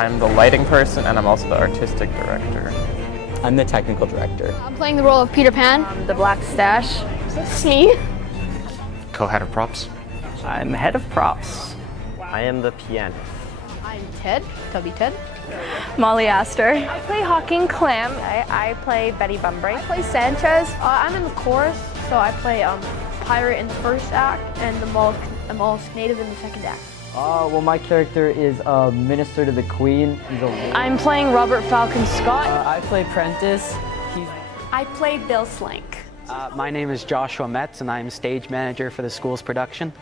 I'm the lighting person and I'm also the artistic director. I'm the technical director. I'm playing the role of Peter Pan. The Black Stash. That's me. Co-head of props. I'm head of props. I am the pianist. I'm Ted, Tubby Ted. Molly Astor. I play Hawking Clam. I play Betty Bumbray. I play Sanchez. I'm in the chorus, so I play pirate in the first act and the mollusk native in the second act. Well, my character is a minister to the Queen. I'm playing Robert Falcon Scott. I play Prentice. I play Bill Slank. My name is Joshua Metz, and I'm stage manager for the school's production.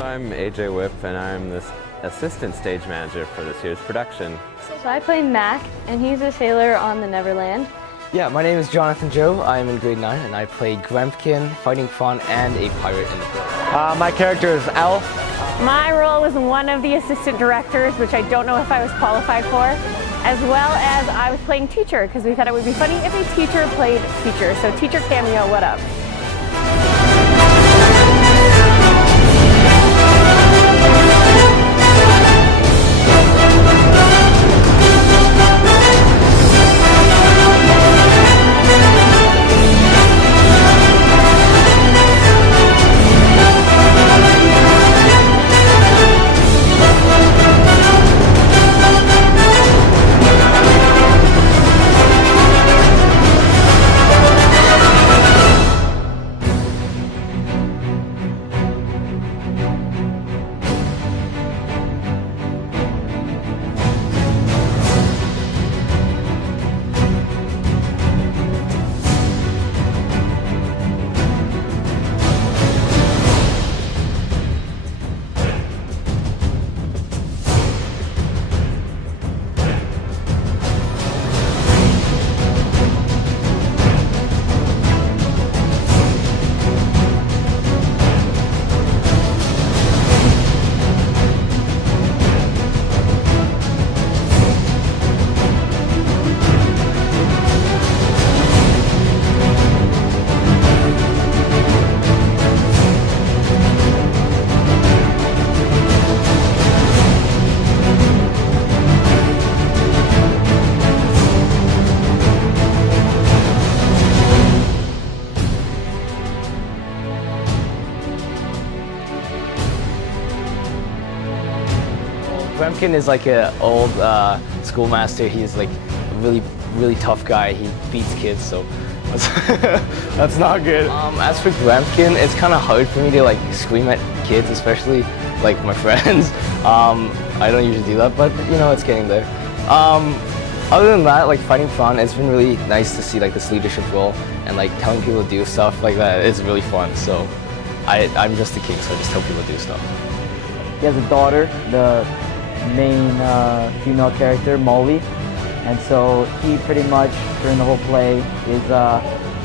I'm AJ Whip, and I'm the assistant stage manager for this year's production. So I play Mac, and he's a sailor on the Neverland. Yeah, my name is Jonathan Joe. I am in grade 9, and I play Grumpkin, Fighting Fawn, and a pirate in the play. My character is Al. My role was one of the assistant directors, which I don't know if I was qualified for, as well as I was playing teacher, because we thought it would be funny if a teacher played teacher. So teacher cameo, what up? Grumpkin is like an old schoolmaster. He's like a really tough guy. He beats kids, so that's not good. As for Grumpkin, it's kind of hard for me to like scream at kids, especially like my friends. I don't usually do that, but you know, it's getting there. Other than that, like Fighting Fawn, it's been really nice to see like this leadership role and like telling people to do stuff like that. It's really fun. So I'm just the king, so I just tell people to do stuff. He has a daughter, the main female character, Molly, and so he pretty much, during the whole play, is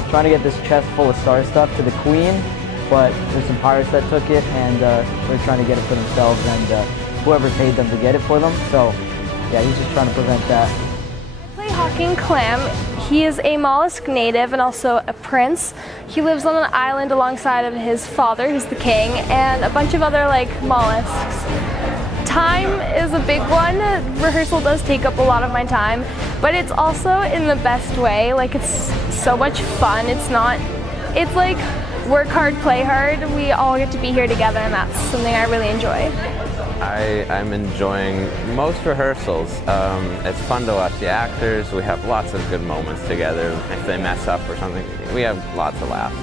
trying to get this chest full of star stuff to the Queen, but there's some pirates that took it, and they're trying to get it for themselves, and whoever paid them to get it for them, so yeah, he's just trying to prevent that. I play Hawking Clam. He is a mollusk native and also a prince. He lives on an island alongside of his father, who's the king, and a bunch of other like mollusks. Time is a big one. Rehearsal does take up a lot of my time, but it's also in the best way. Like, it's so much fun. It's like work hard, play hard. We all get to be here together, and that's something I really enjoy. I'm enjoying most rehearsals. It's fun to watch the actors. We have lots of good moments together. If they mess up or something, we have lots of laughs.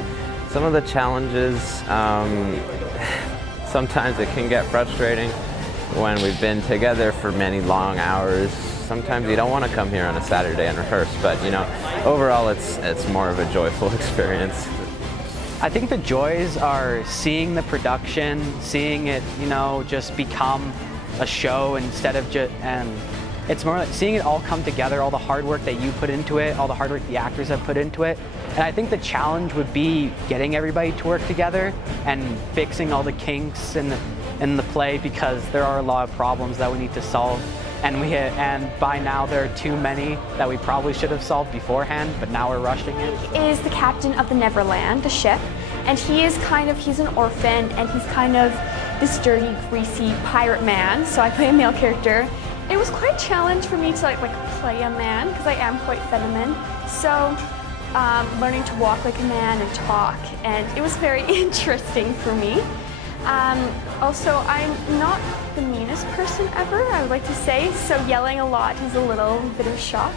Some of the challenges, sometimes it can get frustrating when we've been together for many long hours. Sometimes you don't want to come here on a Saturday and rehearse, but you know, overall it's more of a joyful experience. I think the joys are seeing the production, seeing it, you know, just become a show instead of just, and it's more like seeing it all come together, all the hard work that you put into it, all the hard work the actors have put into it. And I think the challenge would be getting everybody to work together and fixing all the kinks in the play, because there are a lot of problems that we need to solve. And by now there are too many that we probably should have solved beforehand, but now we're rushing it. He is the captain of the Neverland, the ship, and he's an orphan, and he's kind of this dirty, greasy pirate man, so I play a male character. It was quite a challenge for me to like play a man because I am quite feminine. So learning to walk like a man and talk, and it was very interesting for me. Also, I'm not the meanest person ever, I would like to say, so yelling a lot is a little bit of a shock.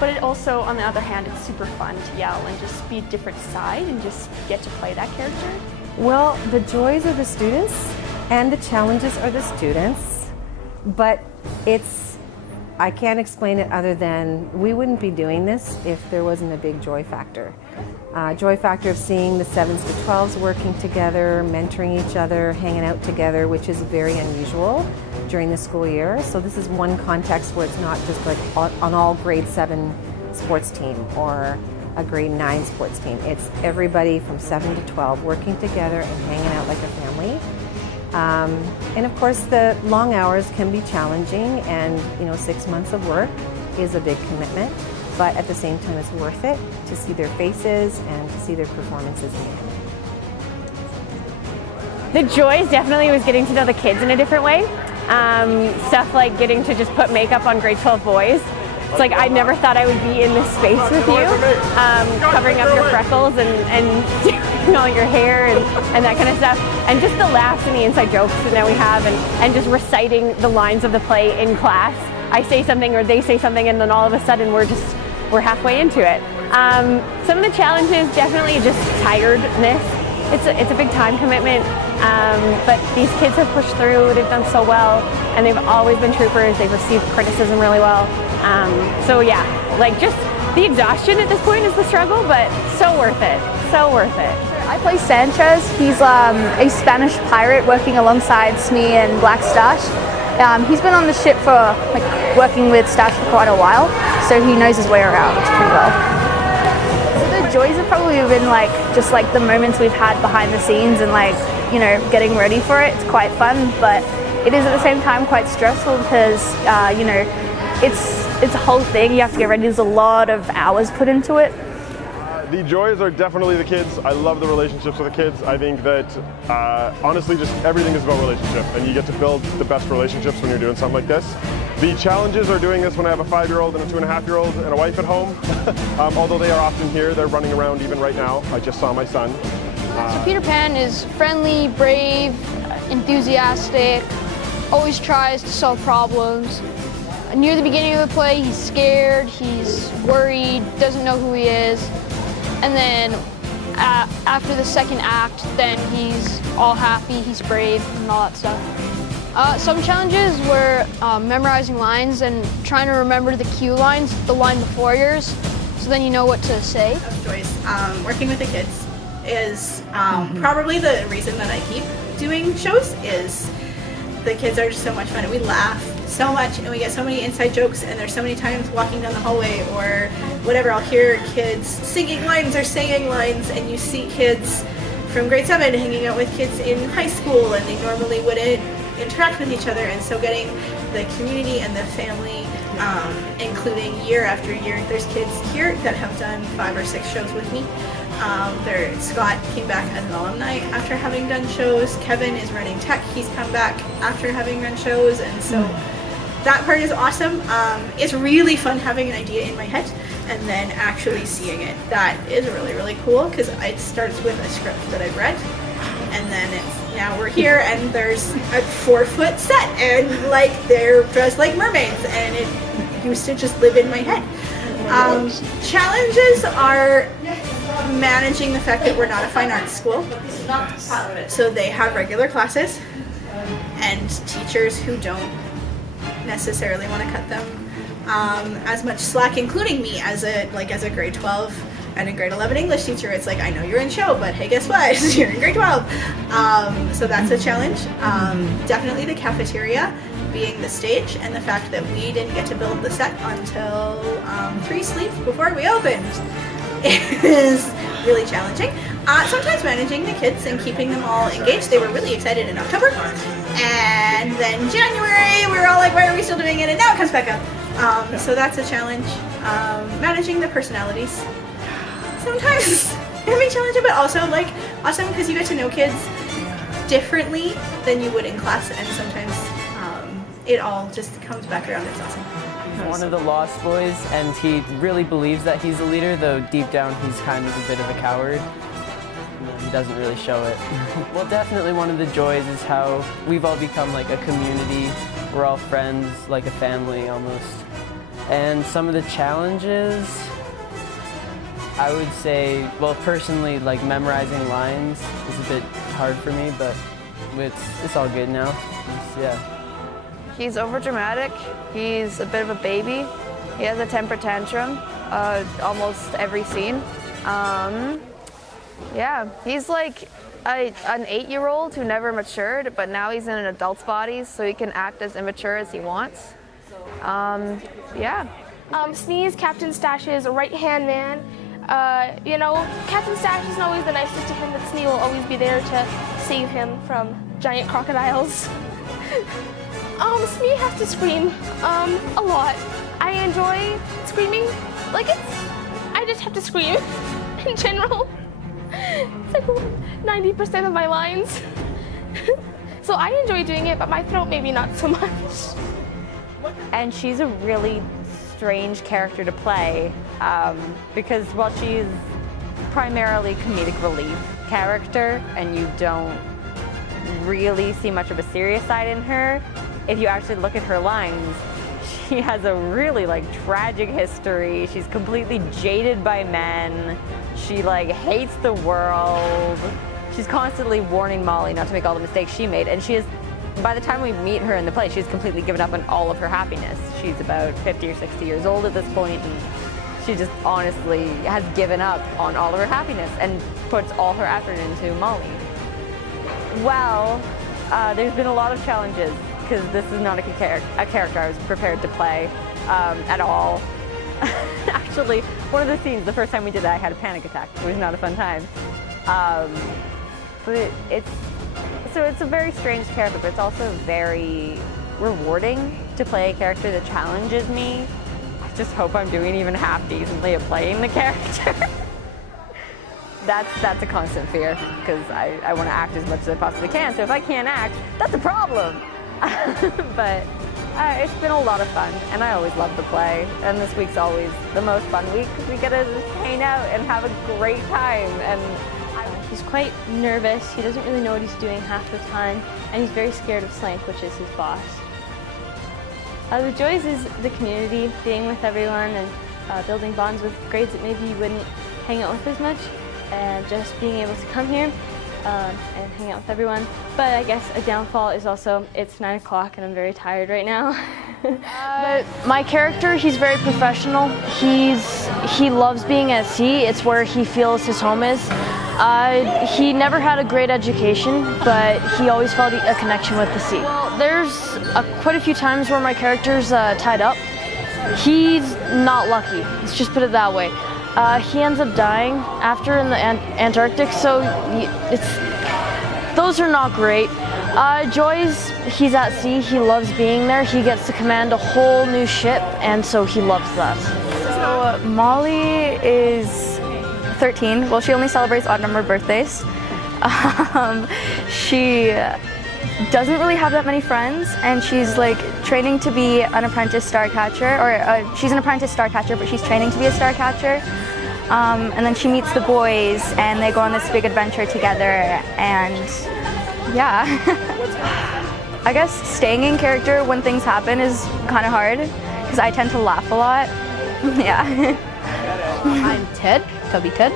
But it also, on the other hand, it's super fun to yell and just be a different side and just get to play that character. Well, the joys are the students and the challenges are the students, but I can't explain it other than we wouldn't be doing this if there wasn't a big joy factor. Joy factor of seeing the 7s to 12s working together, mentoring each other, hanging out together, which is very unusual during the school year. So this is one context where it's not just like on all grade 7 sports team or a grade 9 sports team. It's everybody from 7 to 12 working together and hanging out like a family. And of course the long hours can be challenging, and 6 months of work is a big commitment, but at the same time it's worth it to see their faces and to see their performances in the end. The joys definitely was getting to know the kids in a different way. Stuff like getting to just put makeup on grade 12 boys. It's like I never thought I would be in this space with you, covering up your freckles and doing all your hair and that kind of stuff. And just the laughs and the inside jokes that now we have, and just reciting the lines of the play in class. I say something or they say something, and then all of a sudden we're halfway into it. Some of the challenges, definitely just tiredness. It's a big time commitment, but these kids have pushed through. They've done so well, and they've always been troopers. They've received criticism really well. So yeah, like just the exhaustion at this point is the struggle, but so worth it. So worth it. I play Sanchez. He's a Spanish pirate working alongside Smee and Black Stash. He's been on the ship for working with Stash for quite a while, so he knows his way around pretty well. So the joys have probably been just the moments we've had behind the scenes and getting ready for it. It's quite fun, but it is at the same time quite stressful because it's a whole thing. You have to get ready. There's a lot of hours put into it. The joys are definitely the kids. I love the relationships with the kids. I think that honestly just everything is about relationship, and you get to build the best relationships when you're doing something like this. The challenges are doing this when I have a 5-year-old and a 2.5-year-old and a wife at home. Although they are often here, they're running around even right now. I just saw my son. So Peter Pan is friendly, brave, enthusiastic, always tries to solve problems. Near the beginning of the play, he's scared, he's worried, doesn't know who he is. And then after the second act, then he's all happy, he's brave, and all that stuff. Some challenges were memorizing lines and trying to remember the cue lines, the line before yours, so then you know what to say. Joyce, working with the kids is probably the reason that I keep doing shows. Is the kids are just so much fun, and we laugh so much, and we get so many inside jokes, and there's so many times walking down the hallway or whatever, I'll hear kids singing lines or saying lines, and you see kids from grade 7 hanging out with kids in high school, and they normally wouldn't interact with each other, and so getting the community and the family, including year after year. There's kids here that have done 5 or 6 shows with me. Scott came back as an alumni after having done shows. Kevin is running tech. He's come back after having run shows, and so that part is awesome. It's really fun having an idea in my head and then actually seeing it. That is really, really cool because it starts with a script that I've read, and then now we're here and there's a 4-foot set and they're dressed like mermaids, and it used to just live in my head. Challenges are managing the fact that we're not a fine arts school, so they have regular classes and teachers who don't necessarily want to cut them as much slack, including me as a grade 12 and a grade 11 English teacher. It's I know you're in show, but hey, guess what? You're in grade 12. So that's a challenge. Definitely the cafeteria being the stage, and the fact that we didn't get to build the set until 3 sleeps before we opened is really challenging. Sometimes managing the kids and keeping them all engaged. They were really excited in October, and then January we were all why are we still doing it, and now it comes back up. So that's a challenge. Managing the personalities sometimes can be challenging, but also awesome because you get to know kids differently than you would in class, and sometimes it all just comes back around. It's awesome. He's one of the Lost Boys, and he really believes that he's a leader, though deep down he's kind of a bit of a coward. He doesn't really show it. Well, definitely one of the joys is how we've all become like a community. We're all friends, like a family almost. And some of the challenges, I would say, well, personally, like memorizing lines is a bit hard for me, but it's all good now. Yeah. He's overdramatic. He's a bit of a baby. He has a temper tantrum almost every scene. Yeah, he's like an 8-year-old who never matured, but now he's in an adult's body, so he can act as immature as he wants. Yeah. Smee is Captain Stash's right-hand man. You know, Captain Stash isn't always the nicest to him, but Smee will always be there to save him from giant crocodiles. Smee has to scream a lot. I enjoy screaming. Like, I just have to scream in general. It's like 90% of my lines. So I enjoy doing it, but my throat maybe not so much. And she's a really strange character to play because while she's primarily comedic relief character and you don't really see much of a serious side in her, if you actually look at her lines, she has a really like tragic history. She's completely jaded by men. She like hates the world. She's constantly warning Molly not to make all the mistakes she made, and she is, by the time we meet her in the play, she's completely given up on all of her happiness. She's about 50 or 60 years old at this point, and she just honestly has given up on all of her happiness and puts all her effort into Molly. Well, there's been a lot of challenges because this is not a character I was prepared to play at all. Actually, one of the scenes, the first time we did it, I had a panic attack. It was not a fun time. But it's a very strange character, but it's also very rewarding to play a character that challenges me. I just hope I'm doing even half decently at playing the character. That's a constant fear, because I want to act as much as I possibly can, so if I can't act, that's a problem. But it's been a lot of fun, and I always love the play, and this week's always the most fun week because we get to just hang out and have a great time. And he's quite nervous. He doesn't really know what he's doing half the time, and he's very scared of Slank, which is his boss. The joys is the community, being with everyone and building bonds with grades that maybe you wouldn't hang out with as much, and just being able to come here and hang out with everyone. But I guess a downfall is also it's 9 o'clock and I'm very tired right now. But my character, he's very professional. He loves being at sea. It's where he feels his home is. He never had a great education, but he always felt a connection with the sea. Well, there's quite a few times where my character's tied up. He's not lucky, let's just put it that way. He ends up dying after in the Antarctic, so those are not great. Joy's, he's at sea, he loves being there, he gets to command a whole new ship, and so he loves that. So Molly is 13. Well, she only celebrates odd-numbered birthdays. She doesn't really have that many friends, and she's like training to be an apprentice star catcher, or she's an apprentice star catcher, but she's training to be a star catcher. And then she meets the boys, and they go on this big adventure together, and yeah. I guess staying in character when things happen is kind of hard, because I tend to laugh a lot. Yeah. I'm Ted, Tubby Ted,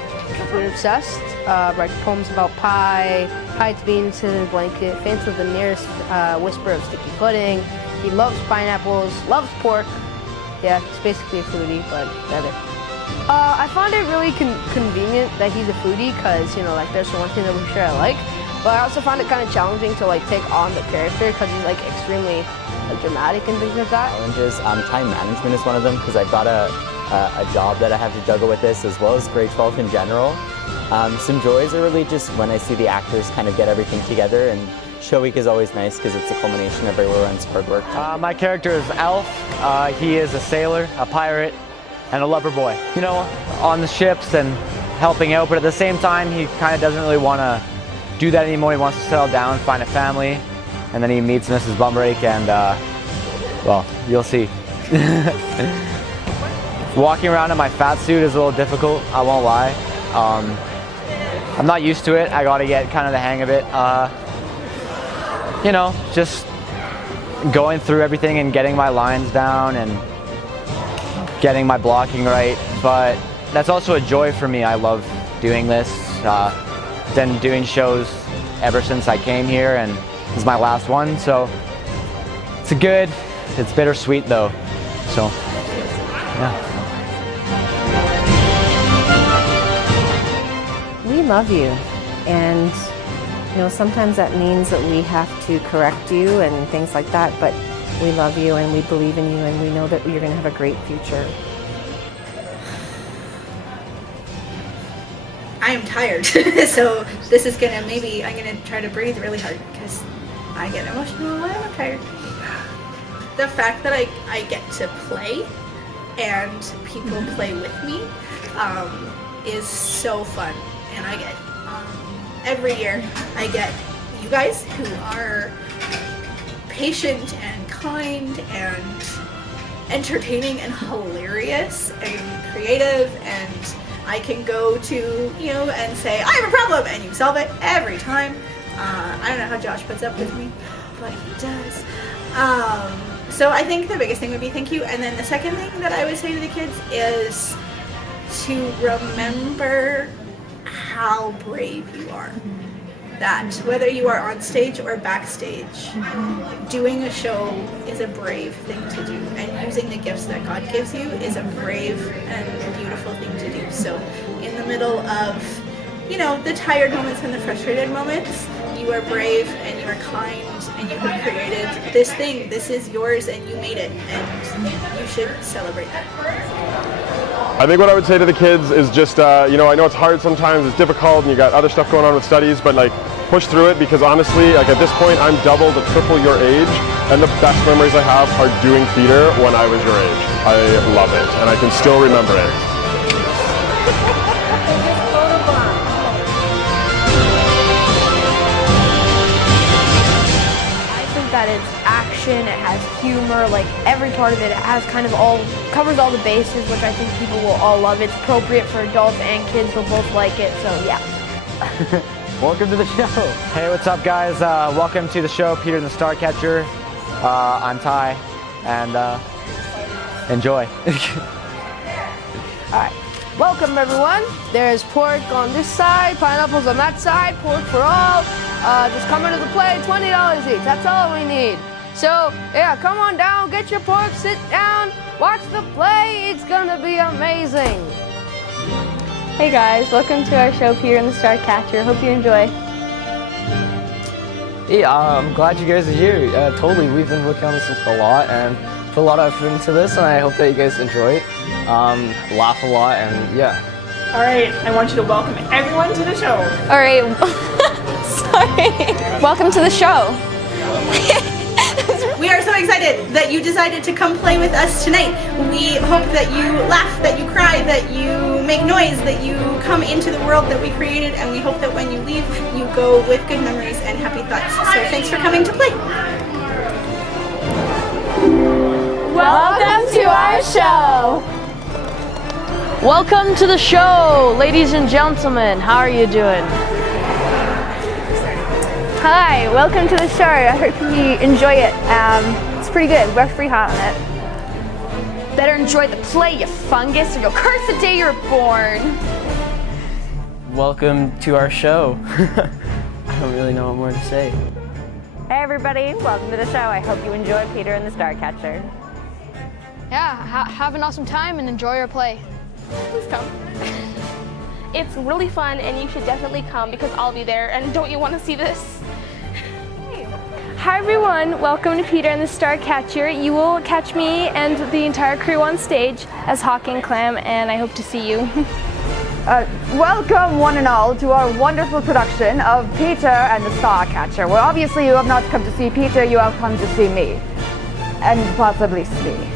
food obsessed, writes poems about pie, hides beans in his blanket, faints with the nearest whisper of sticky pudding. He loves pineapples, loves pork. Yeah, he's basically a foodie, but better. I find it really convenient that he's a foodie because, you know, like there's the one thing that we share I like. But I also find it kind of challenging to like take on the character because he's like extremely dramatic and things like that. Challenges, time management is one of them because I've got a job that I have to juggle with this as well as grade 12 in general. Some joys are really just when I see the actors kind of get everything together, and show week is always nice because it's a culmination of everyone's hard work. My character is Elf. He is a sailor, a pirate, and a lover boy. You know, on the ships and helping out, but at the same time he kind of doesn't really want to do that anymore. He wants to settle down, find a family, and then he meets Mrs. Bumbrake, and well, you'll see. Walking around in my fat suit is a little difficult, I won't lie. I'm not used to it. I gotta get kind of the hang of it. You know, just going through everything and getting my lines down and getting my blocking right. But that's also a joy for me. I love doing this. Been doing shows ever since I came here, and this is my last one, so it's good. It's bittersweet though, so yeah. We love you, and you know, sometimes that means that we have to correct you and things like that, but we love you and we believe in you and we know that you're going to have a great future. I am tired, so this is gonna, maybe I'm gonna try to breathe really hard because I get emotional when I'm tired. The fact that I get to play and people play with me is so fun, and I get every year I get you guys who are patient and kind and entertaining and hilarious and creative, and I can go to you and say I have a problem and you solve it every time. I don't know how Josh puts up with me, but he does. So I think the biggest thing would be thank you, and then the second thing that I would say to the kids is to remember how brave you are. That whether you are on stage or backstage, doing a show is a brave thing to do, and using the gifts that God gives you is a brave and beautiful thing to do. So in the middle of, you know, the tired moments and the frustrated moments, you are brave and you are kind and you have created this thing. This is yours and you made it, and you should celebrate that. I think what I would say to the kids is just, you know, I know it's hard sometimes, it's difficult, and you got other stuff going on with studies, but like push through it, because honestly, like at this point, I'm double to triple your age, and the best memories I have are doing theater when I was your age. I love it, and I can still remember it. That it's action, it has humor, like every part of it, it has kind of covers all the bases, which I think people will all love. It's appropriate for adults and kids, they'll both like it, so yeah. Welcome to the show. Hey, what's up guys? Welcome to the show, Peter and the Starcatcher. I'm Ty, and enjoy. Alright, welcome everyone. There's pork on this side, pineapples on that side, pork for all. Just come into the play, $20 each, that's all we need. So, yeah, come on down, get your pork, sit down, watch the play, it's gonna be amazing. Hey guys, welcome to our show, Peter and the Starcatcher. Hope you enjoy. Hey, I'm glad you guys are here. Totally, we've been working on this a lot and put a lot of effort into this, and I hope that you guys enjoy it. Laugh a lot, and yeah. All right, I want you to welcome everyone to the show. All right, sorry. Welcome to the show. We are so excited that you decided to come play with us tonight. We hope that you laugh, that you cry, that you make noise, that you come into the world that we created, and we hope that when you leave, you go with good memories and happy thoughts. So thanks for coming to play. Welcome to our show. Welcome to the show, ladies and gentlemen. How are you doing? Hi, welcome to the show. I hope you enjoy it. It's pretty good. Worked pretty hard on it. Better enjoy the play, you fungus, or you'll curse the day you're born. Welcome to our show. I don't really know what more to say. Hey everybody, welcome to the show. I hope you enjoy Peter and the Starcatcher. Yeah, have an awesome time and enjoy your play. Please come. It's really fun and you should definitely come because I'll be there, and don't you want to see this? Hi everyone, welcome to Peter and the Starcatcher. You will catch me and the entire crew on stage as Hawk and Clam, and I hope to see you. Welcome one and all to our wonderful production of Peter and the Starcatcher. Well, obviously you have not come to see Peter, you have come to see me. And possibly Smee.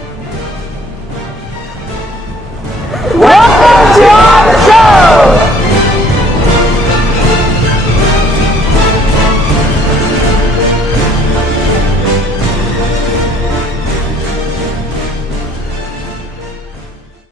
Welcome to our show!